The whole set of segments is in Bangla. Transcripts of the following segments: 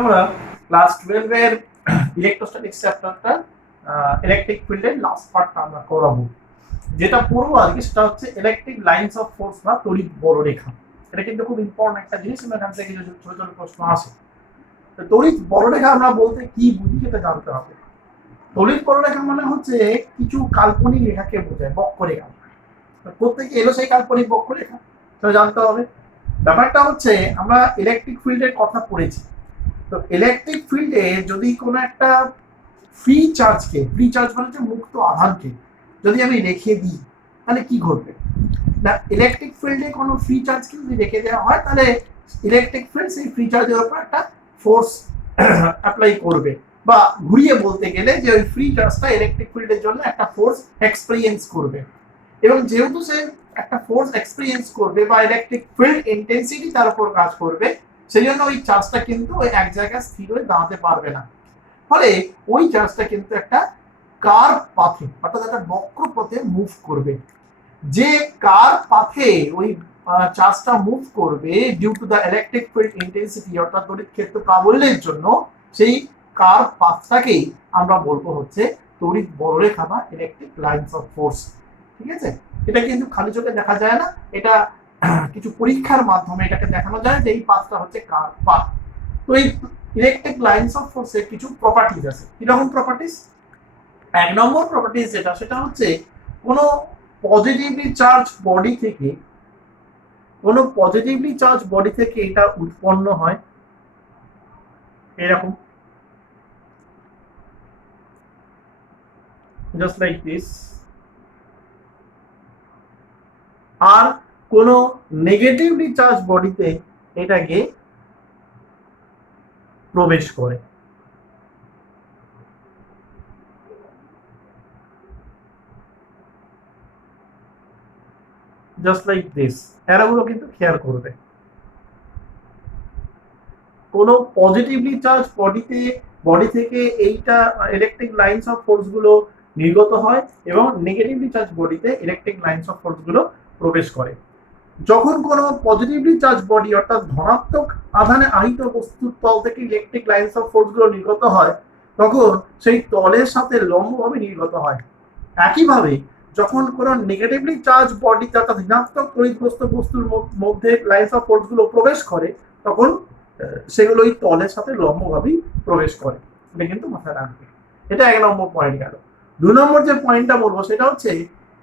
আমরা ক্লাস 12 এর ইলেকট্রোস্ট্যাটিক্স চ্যাপ্টারটা ইলেকট্রিক ফিল্ডের লাস্ট পার্টটা আমরা করাবো। যেটা পড়বো আজকে সেটা হচ্ছে ইলেকট্রিক লাইনস অফ ফোর্স বা তড়িৎ বলরেখা। এটা কিন্তু খুব ইম্পর্টেন্ট একটা জিনিস, এখান থেকে কিছু ছোট ছোট প্রশ্ন আসে। তো তড়িৎ বলরেখা আমরা বলতে কি বুঝি সেটা জানতে হবে। তড়িৎ বলরেখা মানে হচ্ছে কিছু কাল্পনিক রেখাকে বোঝায়, বক্ররেখা। প্রত্যেকে এলো সেই কাল্পনিক বক্ররেখা, সেটা জানতে হবে। ব্যাপারটা হচ্ছে আমরা ইলেকট্রিক ফিল্ডের কথা পড়েছি। তো ইলেকট্রিক ফিল্ডে যদি কোনো একটা ফ্রি চার্জ মানে হচ্ছে মুক্ত আধানকে যদি আমি রেখে দিই, তাহলে কি ঘটবে না? ইলেকট্রিক ফিল্ডে কোনো ফ্রি চার্জকে যদি রেখে দেওয়া হয়, তাহলে ইলেকট্রিক ফিল্ড সেই ফ্রি চার্জের উপর একটা ফোর্স অ্যাপ্লাই করবে, বা ঘুরিয়ে বলতে গেলে যে ওই ফ্রি চার্জটা ইলেকট্রিক ফিল্ডের জন্য একটা ফোর্স এক্সপেরিয়েন্স করবে। এবং যেহেতু সে একটা ফোর্স এক্সপেরিয়েন্স করবে বা ইলেকট্রিক ফিল্ড ইন্টেন্সিটি তার উপর কাজ করবে, সেই জন্য ওই চার্জটা কিন্তু ওই এক জায়গায় স্থির হয়ে দাঁড়াতে পারবে না। ফলে ওই চার্জটা কিন্তু একটা কার্ভ পাথে, অর্থাৎ একটা বক্র পথে মুভ করবে। যে কার্ভ পাথে ওই চার্জটা মুভ করবে due to the electric field intensity, অর্থাৎ তড়িৎ ক্ষেত্র প্রাবল্যের জন্য, সেই কার্ভ পাথটাকেই আমরা বলবো হচ্ছে তড়িৎ বলরেখা বা ইলেকট্রিক লাইনস অফ ফোর্স। ঠিক আছে? এটা কিন্তু খালি চোখে দেখা যায় না, এটা কিছু পরীক্ষার মাধ্যমে এটাকে দেখানো যায় যে এই পাথটা হচ্ছে কার্ভ পাথ। তো এই ইলেকট্রিক লাইনস অফ ফোর্সের কিছু প্রপার্টিজ আছে। কিরকম প্রপার্টিজ? এক নম্বর প্রপার্টিজ সেটা হচ্ছে কোনো পজিটিভলি চার্জ বডি থেকে এটা উৎপন্ন হয় এরকম, জাস্ট লাইক দিস। আর কোনো নেগেটিভলি চার্জ বডিতে এটাকে প্রবেশ করে, জাস্ট লাইক দিস। এরাগুলো কিন্তু খেয়াল করবে। কোনো পজিটিভলি চার্জ বডি থেকে এইটা ইলেকট্রিক লাইনস অফ ফোর্স গুলো নির্গত হয়, এবং নেগেটিভলি চার্জ বডিতে ইলেকট্রিক লাইনস অফ ফোর্স গুলো প্রবেশ করে। যখন কোনো পজিটিভলি চার্জ বডি, অর্থাৎ ধনাত্মক আধানে আহিত বস্তুর তল থেকে ইলেকট্রিক লাইনস অফ ফোর্স গুলো নির্গত হয়, তখন সেই তলের সাথে লম্বভাবে নির্গত হয়। একইভাবে যখন কোনো নেগেটিভলি চার্জ বডি, অর্থাৎ ঋণাত্মক তড়িৎগ্রস্ত বস্তুর মধ্যে লাইনস অফ ফোর্স গুলো প্রবেশ করে, তখন সেগুলো ওই তলের সাথে লম্বভাবেই প্রবেশ করে। এটা কিন্তু মাথায় রাখবে। এটা এক নম্বর পয়েন্ট গেল। দুই নম্বর যে পয়েন্টটা বলবো সেটা হচ্ছে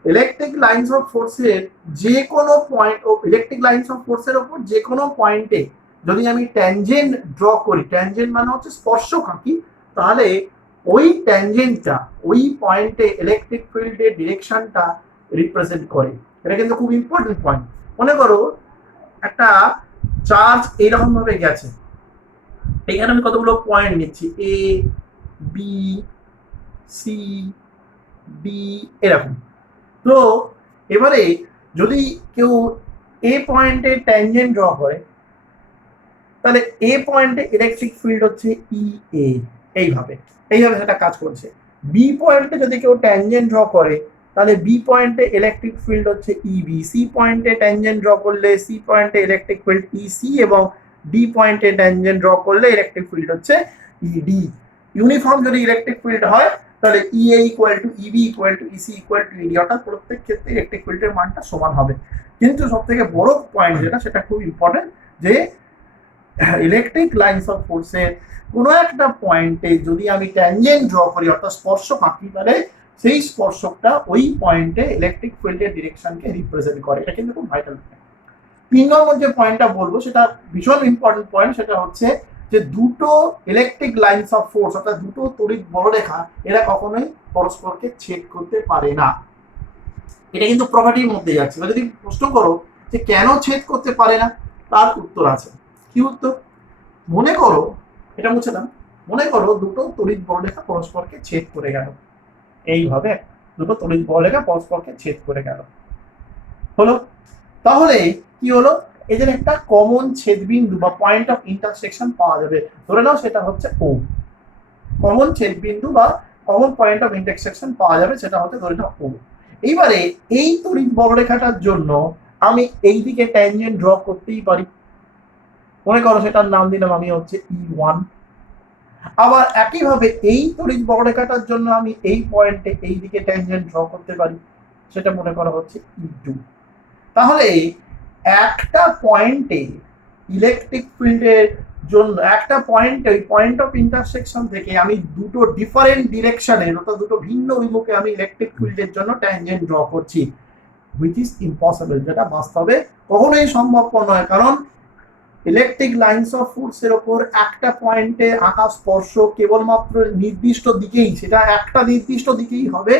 ইলেকট্রিক লাইনস অফ ফোর্সের যে কোনো পয়েন্ট, ইলেকট্রিক লাইনস অফ ফোর্সের উপর যে কোনো পয়েন্টে যদি আমি ট্যানজেন্ট ড্র করি, ট্যানজেন্ট মানে হচ্ছে স্পর্শক আঁকি, তাহলে ওই ট্যানজেন্টটা ওই পয়েন্টে ইলেকট্রিক ফিল্ডের ডিরেকশনটা রিপ্রেজেন্ট করে। এটা কিন্তু খুব ইম্পর্টেন্ট পয়েন্ট। মনে করো একটা চার্জ এইরকম ভাবে গেছে, এখানে আমি কতগুলো পয়েন্ট নিচ্ছি, এ বি সি ডি এরকম। তো এবারে যদি কেউ এ পয়েন্টে ট্যানজেন্ট ড্র করে, তাহলে এ পয়েন্টে ইলেকট্রিক ফিল্ড হচ্ছে ই এ, এইভাবে সেটা কাজ করছে। বি পয়েন্টে যদি কেউ ট্যানজেন্ট ড্র করে, তাহলে বি পয়েন্টে ইলেকট্রিক ফিল্ড হচ্ছে ইবি। সি পয়েন্টে ট্যানজেন্ট ড্র করলে সি পয়েন্টে ইলেকট্রিক ফিল্ড ইসি, এবং ডি পয়েন্টে ট্যানজেন্ট ড্র করলে ইলেকট্রিক ফিল্ড হচ্ছে ইডি। ইউনিফর্ম যদি ইলেকট্রিক ফিল্ড হয়, তাহলে EA equal to EB equal to EC equal to ED, অর্থাৎ প্রত্যেক ক্ষেত্রে ইলেকট্রিক ফিল্ডের মানটা সমান হবে। কিন্তু সব থেকে বড় পয়েন্ট সেটা খুব ইম্পর্টেন্ট, যে ইলেকট্রিক লাইনস অফ ফোর্সের কোনো একটা পয়েন্টে যদি আমি ট্যানজেন্ট ড্র করি, অর্থাৎ স্পর্শক আঁকি, তাহলে সেই স্পর্শকটা ওই পয়েন্টে ইলেকট্রিক ফিল্ডের ডিরেকশনকে রিপ্রেজেন্ট করে। এটা কিন্তু খুব ভাইটাল। তিন নম্বর যে পয়েন্টটা বলবো সেটা ভীষণ ইম্পর্টেন্ট পয়েন্ট, সেটা হচ্ছে যে দুটো ইলেকট্রিক লাইনস অফ ফোর্স, অর্থাৎ দুটো তড়িৎ বলরেখা, এরা কখনোই পরস্পরকে ছেদ করতে পারে না। এটা কিন্তু প্রপার্টির মধ্যে যাচ্ছে। যদি প্রশ্ন করো যে কেন ছেদ করতে পারে না, তার উত্তর আছে। কি উত্তর? মনে করো, এটা মুছে দাও, মনে করো দুটো তড়িৎ বলরেখা পরস্পরকে ছেদ করে গেল, এইভাবে দুটো তড়িৎ বলরেখা পরস্পরকে ছেদ করে গেল, হলো। তাহলে কি হলো? এদের একটা কমন ছেদবিন্দু বা পয়েন্ট অফ ইন্টারসেকশন পাওয়া যাবে। ধরে নাও সেটা হচ্ছে ও। কমন ছেদবিন্দু বা কমন পয়েন্ট অফ ইন্টারসেকশন পাওয়া যাবে, সেটা হচ্ছে ধরে নাও ও। এইবারে এই তড়িৎ বলরেখাটার জন্য আমি এই দিকে ট্যানজেন্ট ড্র করতেই পারি। মনে করো সেটার নাম দিলাম আমি হচ্ছে E1। আবার একইভাবে এই তড়িৎ বক্ররেখাটার জন্য আমি এই পয়েন্টে এই দিকে ট্যানজেন্ট ড্র করতে পারি, সেটা মনে করা হচ্ছে E2। তাহলে একটা পয়েন্টে ইলেকট্রিক ফিল্ডের জন্য একটা পয়েন্টে পয়েন্ট অফ ইন্টারসেকশন থেকে আমি দুটো ডিফারেন্ট ডিরেকশনে অর্থাৎ দুটো ভিন্ন অভিমুখে আমি ইলেকট্রিক ফিল্ডের জন্য ট্যানজেন্ট ড্র করছি, হুইচ ইজ ইম্পসিবল, যেটা বাস্তবে কখনোই সম্ভবপর নয়। কারণ ইলেকট্রিক লাইন্স অফ ফোর্স এর উপর একটা পয়েন্টে আঁকা স্পর্শ কেবলমাত্র নির্দিষ্ট দিকেই, সেটা একটা নির্দিষ্ট দিকেই হবে,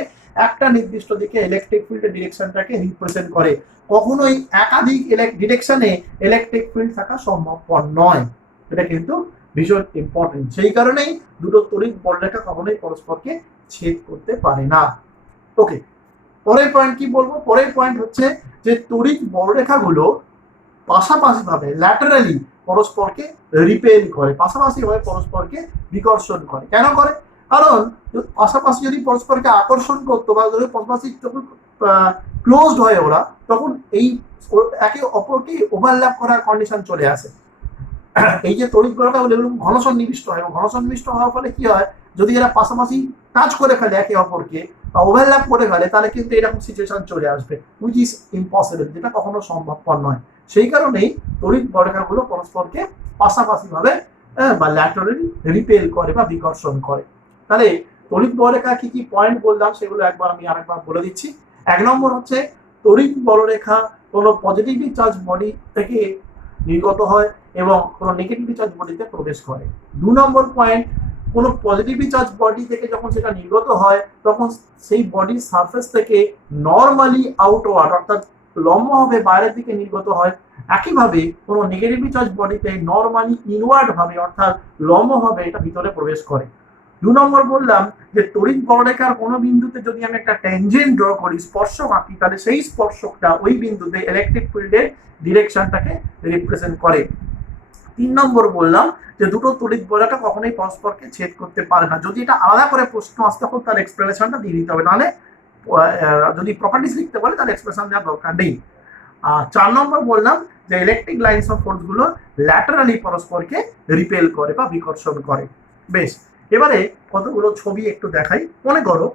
একটা নির্দিষ্ট দিকে ইলেকট্রিক ফিল্ডের ডিরেকশনটাকে রিপ্রেজেন্ট করে। কখনোই একাধিক ডিরেকশনে ইলেকট্রিক ফিল্ড থাকা সম্ভবপর নয়। এটা কিন্তু ভীষণ ইম্পর্টেন্ট। সেই কারণেই দুটো তড়িৎ বলরেখা কখনোই পরস্পরকে ছেদ করতে পারে না। ওকে, পরের পয়েন্ট কি বলবো? পরের পয়েন্ট হচ্ছে যে তড়িৎ বলরেখাগুলো পাশাপাশি ভাবে ল্যাটারালি পরস্পরকে রিপেল করে, পাশাপাশি ভাবে পরস্পরকে বিকর্ষণ করে। কেন করে? কারণ পাশাপাশি যদি পরস্পরকে আকর্ষণ করতো বা যদি পাশাপাশি যখন ক্লোজড হয় ওরা, তখন এই একে অপরকে ওভারল্যাপ করার কন্ডিশন চলে আসে। এই যে তড়িৎ বলরেখাগুলো এগুলো ঘনসন্নিবিষ্ট হয়, এবং ঘনসন্নিবিষ্ট হওয়ার ফলে কি হয়, যদি এরা পাশাপাশি টাচ করে ফেলে একে অপরকে বা ওভারল্যাপ করে ফেলে, তাহলে কিন্তু এরকম সিচুয়েশন চলে আসবে, হুইচ ইজ ইম্পসিবল, যেটা কখনো সম্ভবপর নয়। সেই কারণেই তড়িৎ বলরেখাগুলো পরস্পরকে পাশাপাশি ভাবে বা ল্যাটারালি রিপেল করে বা বিকর্ষণ করে। তাহলে তড়িৎ বলরেখা কি কি পয়েন্ট বললাম সেগুলো একবার আমি আরেকবার বলে দিচ্ছি। 1 নম্বর হচ্ছে তড়িৎ বলরেখা কোনো পজিটিভলি চার্জ বডি থেকে নির্গত হয় এবং কোনো নেগেটিভলি চার্জ বডিতে প্রবেশ করে। 2 নম্বর পয়েন্ট, কোনো পজিটিভলি চার্জ বডি থেকে যখন সেটা নির্গত হয় তখন সেই বডির সারফেস থেকে নর্মালি আউটওয়ার্ড অর্থাৎ লম্বভাবে বাইরের দিকে নির্গত হয়। একইভাবে কোনো নেগেটিভলি চার্জ বডিতে নর্মালি ইনওয়ার্ড ভাবে অর্থাৎ লম্বভাবে এটা ভিতরে প্রবেশ করে। 2 নম্বর বললাম যে তড়িৎ বলরেখার কোনো বিন্দুতে যদি আমি একটা ট্যানজেন্ট ড্র করি, স্পর্শক আঁকি, তাহলে সেই স্পর্শকটা ওই বিন্দুতে ইলেকট্রিক ফিল্ডের ডিরেকশনটাকে রিপ্রেজেন্ট করে। 3 নম্বর বললাম যে দুটো তড়িৎ বলরেখা কখনোই পরস্পরকে ছেদ করতে পারে না। যদি এটা আলাদা করে প্রশ্ন আসতে হয় তাহলে এক্সপ্লেনেশনটা দিয়ে দিতে হবে, নাহলে যদি প্রপার্টিস লিখতে বলে তাহলে এক্সপ্রেশন দেওয়ার দরকার নেই। 4 নম্বর বললাম যে ইলেকট্রিক লাইন্স অফ ফোর্স গুলো ল্যাটারালি পরস্পরকে রিপেল করে বা বিকর্ষণ করে। বেশ, এবারে কতগুলো ছবি একটু দেখাই। মনে করো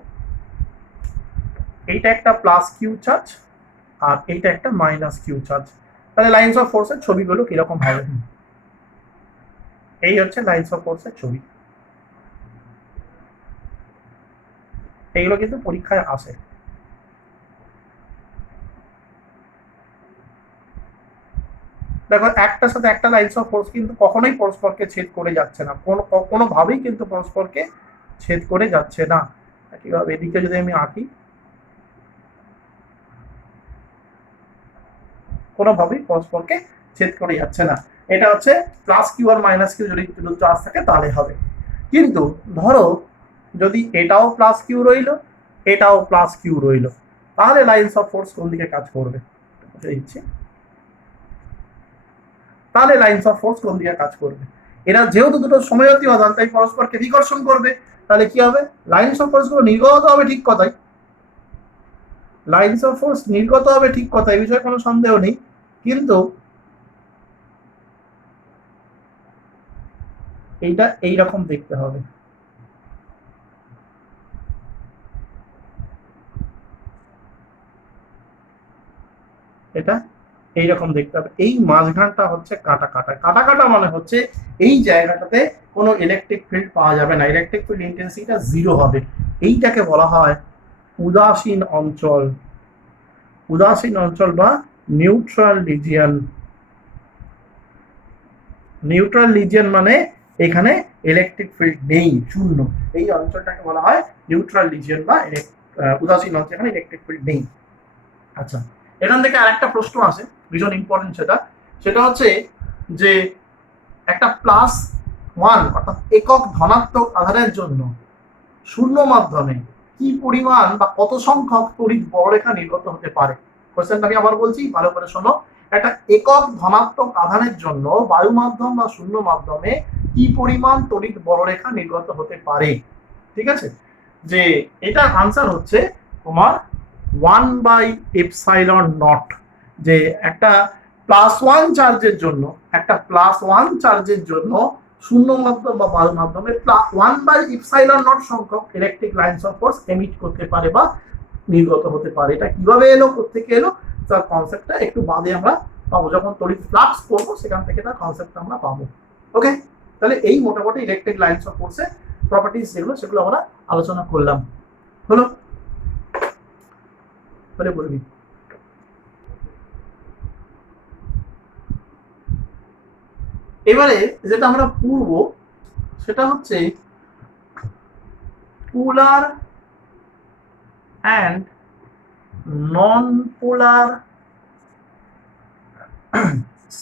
এইটা একটা প্লাস কিউ চার্জ আর এইটা একটা মাইনাস কিউ চার্জ। তাহলে লাইন্স অফ ফোর্সের ছবিগুলো কিরকম হবে? এই হচ্ছে লাইন্স অফ ফোর্সের ছবি। এইগুলো কিন্তু পরীক্ষায় আসে। দেখো একটার সাথে একটা লাইন্স অফ ফোর্স কিন্তু কখনোই পরস্পরকে ছেদ করে যাচ্ছে না, কোনোভাবেই কিন্তু পরস্পরকে ছেদ করে যাচ্ছে না। কিভাবে এদিকে যদি আমি আঁকি, কোনোভাবেই পরস্পরকে ছেদ করে যাচ্ছে না। এটা হচ্ছে plus Q R minus Q যদি চার্জ থাকে তাহলে হবে। কিন্তু ধরো যদি এটাও প্লাস কিউ রইল, এটাও প্লাস কিউ রইল, তাহলে লাইন্স অফ ফোর্স কোন দিকে কাজ করবে? তাহলে লাইন্স অফ ফোর্স কোন দিকে কাজ করবে? এরা যেহেতু দুটো সময়তী উপাদান তাই পরস্পরকে বিকর্ষণ করবে। তাহলে কি হবে? লাইন্স অফ ফোর্স গুলো নির্গত হবে, ঠিক কথাই। লাইন্স অফ ফোর্স নির্গত হবে, ঠিক কথা, এই বিষয়ে কোনো সন্দেহ নেই। কিন্তু এইটা এইরকম দেখতে হবে। এটা এইরকম দেখতে হবে। এই মাঝখানটা হচ্ছে কাটা কাটা। কাটা কাটা মানে হচ্ছে এই জায়গাটাতে কোনো ইলেকট্রিক ফিল্ড পাওয়া যাবে না, ইলেকট্রিক ফিল্ড ইন্টেন্সিটিটা 0 হবে। এইটাকে বলা হয় উদাসীন অঞ্চল, উদাসীন অঞ্চল বা নিউট্রাল রিজিয়ন। নিউট্রাল রিজিয়ন মানে এখানে ইলেকট্রিক ফিল্ড নেই, শূন্য। এই অঞ্চলটাকে বলা হয় নিউট্রাল রিজিয়ন বা উদাসীন অঞ্চল, এখানে ইলেকট্রিক ফিল্ড নেই। আচ্ছা, এখান থেকে আরেকটা প্রশ্ন আসে ভীষণ ইম্পর্টেন্ট, সেটা হচ্ছে যে একটা +1 অর্থাৎ একক ধনাত্মক আধানের জন্য শূন্য মাধ্যমে কি পরিমাণ বা কত সংখ্যক তড়িৎ বলরেখা নির্গত হতে পারে? কোশ্চেনটা আমি আবার বলছি, ভালো করে শোনো। একটা একক ধনাত্মক আধানের জন্য বায়ু মাধ্যম বা শূন্য মাধ্যমে কি পরিমাণ তড়িৎ বলরেখা নির্গত হতে পারে? ঠিক আছে, যে এটার আনসার হচ্ছে তোমার 1/ε0। যে একটা +1 চার্জের জন্য একটা +1 চার্জের জন্য শূন্য মাধ্যম বা বাল মাধ্যমে 1/ε0 সংখ্যক electric lines of force emit করতে পারে বা নির্গত হতে পারে। এটা কিভাবে এলো, কোত্থেকে এলো, তার কনসেপ্টটা একটু বাদে আমরা পাবো, যখন তড়িৎ ফ্লাক্স করবো সেখান থেকে তার কনসেপ্টটা আমরা পাবো। ওকে, তাহলে এই মোটামুটি ইলেকট্রিক লাইনস অফ ফোর্সের প্রপার্টিজ যেগুলো সেগুলো আমরা আলোচনা করলাম। হলো, তাহলে বলবি এবারে যেটা আমরা পড়ব সেটা হচ্ছে পোলার and non polar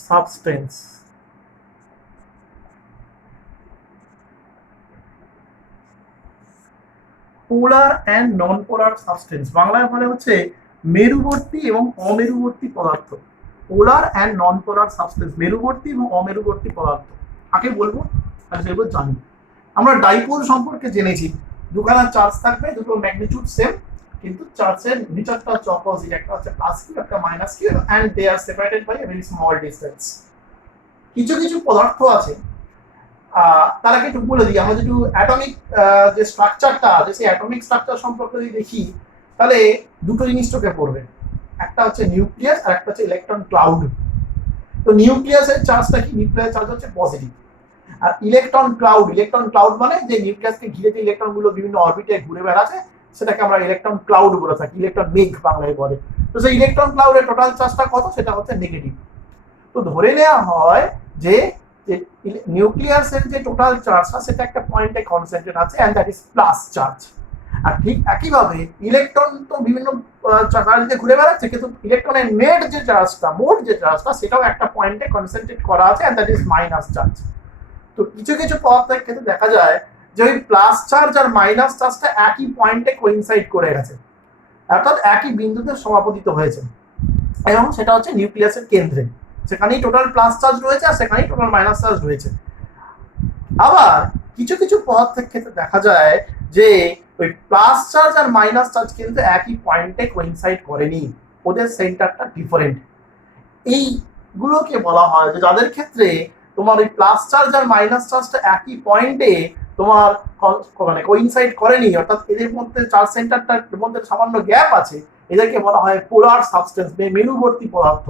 substance. Polar and non polar substance বাংলায় বলে হচ্ছে মেরুবর্তী এবং অমেরুবর্তী পদার্থ। পোলার অ্যান্ড নন পোলার সাবস্টেন্স, মেরুবর্তী এবং অমেরুবর্তী পদার্থ। আগে বলবো আর সেগুলো জানি। আমরা ডাইপোল সম্পর্কে জেনেছি, দুখানা চার্জ থাকবে, দুটো ম্যাগনিটিউড সেম, কিন্তু চার্জের নেচারটা হচ্ছে অপোজিট, একটা হচ্ছে প্লাস কিউ, একটা minus Q, and they are separated by a very small distance. কিছু কিছু পদার্থ আছে, তারাকে একটু বলে দিই। আমরা যেটু অ্যাটমিক যে স্ট্রাকচারটা আছে, সেই অ্যাটমিক স্ট্রাকচার সম্পর্কে যদি দেখি তাহলে দুটো জিনিস চোখে পড়বে, একটা হচ্ছে নিউক্লিয়াস আর একটা হচ্ছে ইলেকট্রন ক্লাউড। তো নিউক্লিয়াসের চার্জটা কি? নিউক্লিয়াস চার্জ হচ্ছে পজিটিভ। আর ইলেকট্রন ক্লাউড মানে যে নিউক্লিয়াসকে ঘিরে যে ইলেকট্রনগুলো বিভিন্ন অরবিটে ঘুরে বেড়াচ্ছে সেটাকে আমরা ইলেকট্রন ক্লাউড বলে থাকি, ইলেকট্রন মেঘ বাংলায় বলে। তো সেই ইলেকট্রন ক্লাউডের টোটাল চার্জটা কত? সেটা হচ্ছে নেগেটিভ। তো ধরে নেওয়া হয় যে নিউক্লিয়াসের যে টোটাল চার্জটা সেটা একটা পয়েন্টে কনসেন্ট্রেট আছে, and that is plus charge. আর ঠিক একইভাবে ইলেকট্রন তো বিভিন্ন চার্জে ঘুরে বেড়াচ্ছে, কিন্তু ইলেকট্রনের নেট যে চার্জটা, মোট যে চার্জটা, সেটাও একটা পয়েন্টে কনসেন্ট্রেট করা আছে, and that is minus charge. তো কিছু কিছু পদার্থের ক্ষেত্রে দেখা যায় যে ওই প্লাস চার্জ আর মাইনাস চার্জটা একই পয়েন্টে কোইনসাইড করে গেছে, অর্থাৎ একই বিন্দুতে সমাপতিত হয়েছে, এবং সেটা হচ্ছে নিউক্লিয়াসের কেন্দ্রে। সেখানেই টোটাল প্লাস চার্জ রয়েছে আর সেখানেই টোটাল মাইনাস চার্জ রয়েছে। আবার কিছু কিছু পদার্থের ক্ষেত্রে দেখা যায় যে ওই প্লাস চার্জ আর মাইনাস চার্জ কিন্তু একই পয়েন্টে কোইনসাইড করেনি, ওদের সেন্টারটা ডিফারেন্ট। এইগুলোকে বলা হয় যে যাদের ক্ষেত্রে তোমার ওই প্লাস চার্জ আর মাইনাস চার্জটা একই পয়েন্টে তোমার মানে কোইনসাইড করেনি, অর্থাৎ এদের মধ্যে চার্জ সেন্টারটার মধ্যে সামান্য গ্যাপ আছে, এদেরকে বলা হয় পোলার সাবস্টেন্স, মেরুবর্তী পদার্থ।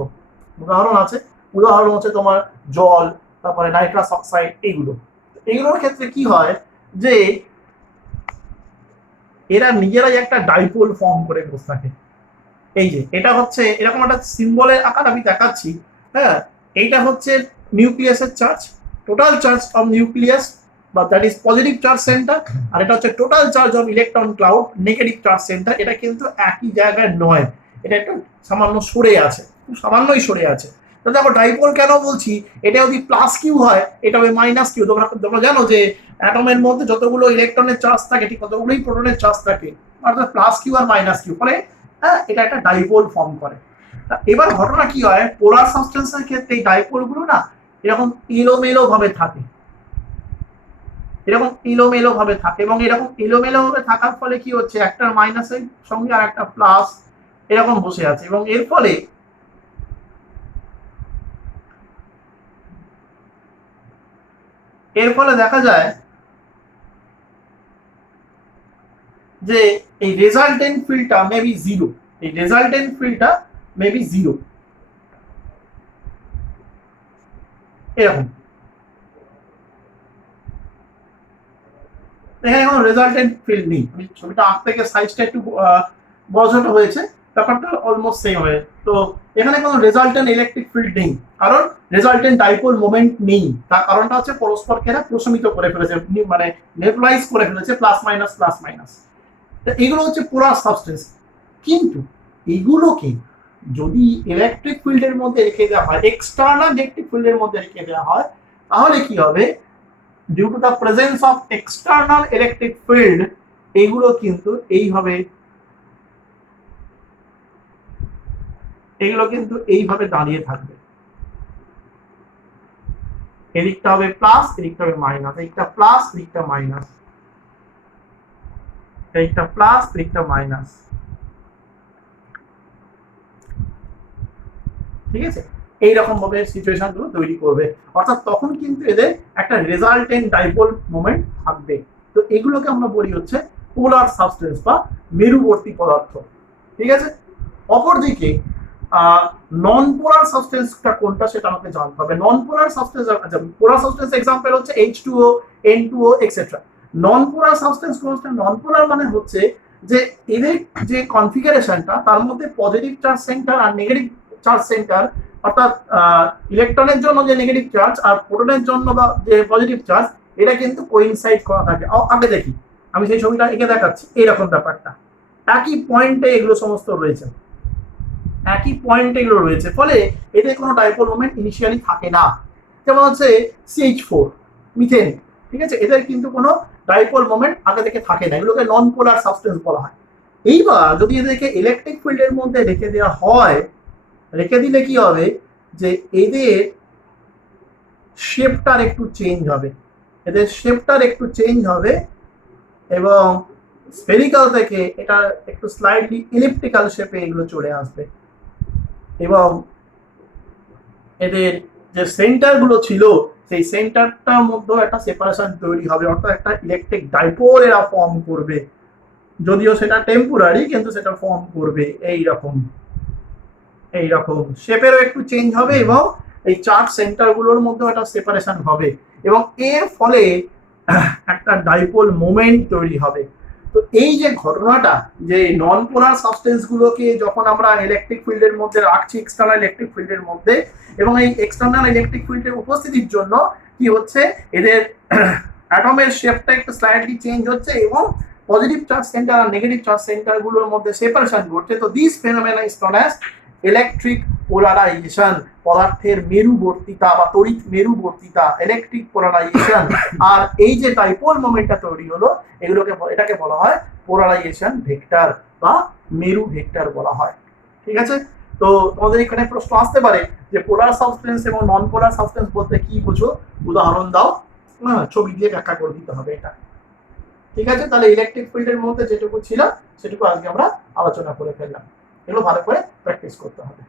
উদাহরণ হচ্ছে তোমার জল, তারপরে নাইট্রাস অক্সাইড, এইগুলোর ক্ষেত্রে কি হয় যে এরা নিজেরাই একটা ডাইপোল ফর্ম করে বসে থাকে। এই যে এটা হচ্ছে এরকম একটা সিম্বলের আকার আমি দেখাচ্ছি। হ্যাঁ, এইটা হচ্ছে নিউক্লিয়াসের charge, total charge of nucleus বা that is positive charge centre, আর এটা হচ্ছে total charge of electron cloud, negative charge centre. এটা কিন্তু একই জায়গায় নয়, এটা একটু সামান্য সরে আছে, খুব সামান্যই সরে আছে। তো দেখো ডাইপোল কেন বলছি, এটা যদি প্লাস কিউ হয় এটা হবে মাইনাস কিউ। তোমরা জানো যে অ্যাটমের মধ্যে যতগুলো ইলেকট্রনের চার্জ থাকে ঠিক ততগুলোই প্রোটনের চার্জ থাকে, অর্থাৎ plus Q R minus Q, ফলে হ্যাঁ এটা একটা ডাইপোল ফর্ম করে। এবার ঘটনা কি হয়, পোলার সাবস্টেন্সের ক্ষেত্রে এই ডাইপোল গুলো না এরকম এলোমেলো ভাবে থাকে, এবং এরকম এলোমেলো ভাবে থাকার ফলে কি হচ্ছে, একটা মাইনাসের সঙ্গে আর একটা প্লাস এরকম বসে আছে, এবং এর ফলে দেখা যায় যে এই রেজাল্টেন্ট ফিল্ডটা মেবি জিরো, এরকম। এখানে কোনো রেজাল্টেন্ট ফিল্ড নেই। আমি ছবিটা আঁকতে গিয়ে সাইজটা একটু বড় ছোট হয়েছে, ব্যাপারটা অলমোস্ট সেম হয়ে। তো এখানে কোনো রেজাল্টেন্ট ইলেকট্রিক ফিল্ড নেই, কারণ রেজাল্টেন্ট ডাইপোল মোমেন্ট নেই। তার কারণটা হচ্ছে পরস্পরকে এরা প্রশমিত করে ফেলেছে, মানে নিউট্রালাইজ করে ফেলেছে, প্লাস মাইনাস। এগুলো হচ্ছে পোলার সাবস্টেন্স। কিন্তু এগুলোকে যদি ইলেকট্রিক ফিল্ডের মধ্যে রেখে দেওয়া হয়, এক্সটার্নাল ইলেকট্রিক ফিল্ডের মধ্যে রেখে দেওয়া হয়, তাহলে কি হবে, due to the presence of external electric field এগুলো কিন্তু এইভাবে দাঁড়িয়ে থাকবে। এদিকটা হবে প্লাস, এদিকটা হবে মাইনাস, এদিকটা প্লাস, এদিকটা মাইনাস, এদিকটা প্লাস, এদিকটা মাইনাস। ঠিক আছে? এইরকম ভাবে সিচুয়েশন গুলো তৈরি করবে, অর্থাৎ তখন কিন্তু এদের একটা রেজাল্টেন্ট ডাইপোল মোমেন্ট থাকবে। তো এগুলোকে আমরা বলি হচ্ছে পোলার সাবস্টেন্স বা মেরুবর্তী পদার্থ। ঠিক আছে, অপরদিকে নন পোলার সাবস্টেন্সটা কোনটা সেটা আমাকে জানতে হবে। নন পোলার সাবস্টেন্স, আচ্ছা পোলার সাবস্টেন্স এক্সাম্পল হচ্ছে H2O, N2O এক্সেট্রা। নন পোলার সাবস্টেন্স কোনটা? নন পোলার মানে হচ্ছে যে এদের যে কনফিগারেশনটা তার মধ্যে পজিটিভ চার্জ সেন্টার আর নেগেটিভ চার্জ সেন্টার, অর্থাৎ ইলেকট্রনের জন্য যে নেগেটিভ চার্জ আর প্রোটনের জন্য বা যে পজিটিভ চার্জ, এটা কিন্তু কোইনসাইড করা থাকে। আগে দেখি, আমি সেই ছবিটা এঁকে দেখাচ্ছি। এইরকম ব্যাপারটা একই পয়েন্টে এগুলো সমস্ত রয়েছে, একই পয়েন্টে এগুলো রয়েছে, ফলে এতে কোনো ডাইপোল মোমেন্ট ইনিশিয়ালি থাকে না। যেমন হচ্ছে CH4 মিথেন, ঠিক আছে, এদের কিন্তু কোনো ডাইপোল মোমেন্ট আগে থেকে থাকে না, এগুলোকে নন পোলার সাবস্টেন্স বলা হয়। এইবার যদি এদেরকে ইলেকট্রিক ফিল্ডের মধ্যে রেখে দেওয়া হয়, রেখে দিলে কি হবে যে এদের শেপটার একটু চেঞ্জ হবে, এদের শেপটার একটু চেঞ্জ হবে এবং স্ফেরিক্যাল থেকে এটা একটু স্লাইডলি ইলিপ্টিক্যাল শেপে এগুলো চলে আসবে এবং এদের যে সেন্টার গুলো ছিল সেই সেন্টারটার মধ্যে একটা সেপারেশন তৈরি হবে, অর্থাৎ একটা ইলেকট্রিক ডাইপোল এরা ফর্ম করবে, যদিও সেটা টেম্পোরারি কিন্তু সেটা ফর্ম করবে। এইরকম এইরকম শেপেরও একটু চেঞ্জ হবে এবং এই চার্জ সেন্টার গুলোর মধ্যে একটা সেপারেশন হবে এবং এর ফলে একটা ডাইপোল মোমেন্ট তৈরি হবে। তো এই যে ঘটনাটা, যে নন পোলার সাবস্টেন্স গুলোকে যখন আমরা ইলেকট্রিক ফিল্ডের মধ্যে রাখছি, এক্সটার্নাল ইলেকট্রিক ফিল্ডের মধ্যে, এবং এই এক্সটার্নাল ইলেকট্রিক ফিল্ডের উপস্থিতির জন্য কি হচ্ছে, এদের অ্যাটমের শেপটা একটু স্লাইডলি চেঞ্জ হচ্ছে এবং পজিটিভ চার্জ সেন্টার আর নেগেটিভ চার্জ সেন্টার গুলোর মধ্যে সেপারেশন ঘটছে। তো this phenomena is known as electric polarisation, পদার্থের মেরুবর্তিতা বা তড়িৎ মেরুবর্তিতা, ইলেকট্রিক পোলারাইজেশন। আর এই যে ডাইপোল মোমেন্টটা তৈরি হলো, এটাকে বলা হয় পোলারাইজেশন ভেক্টর বা মেরু ভেক্টর বলা হয়। ঠিক আছে, তো তোমাদের এখানে প্রশ্ন আসতে পারে যে পোলার সাবস্টেন্স এবং নন পোলার সাবস্টেন্স বলতে কি বুঝো, উদাহরণ দাও। ছবি দিয়ে ব্যাখ্যা করে দিতে হবে এটা। ঠিক আছে, তাহলে ইলেকট্রিক ফিল্ডের মধ্যে যেটুকু ছিল সেটুকু আজকে আমরা আলোচনা করে ফেললাম। এগুলো ভালো করে প্র্যাকটিস করতে হবে।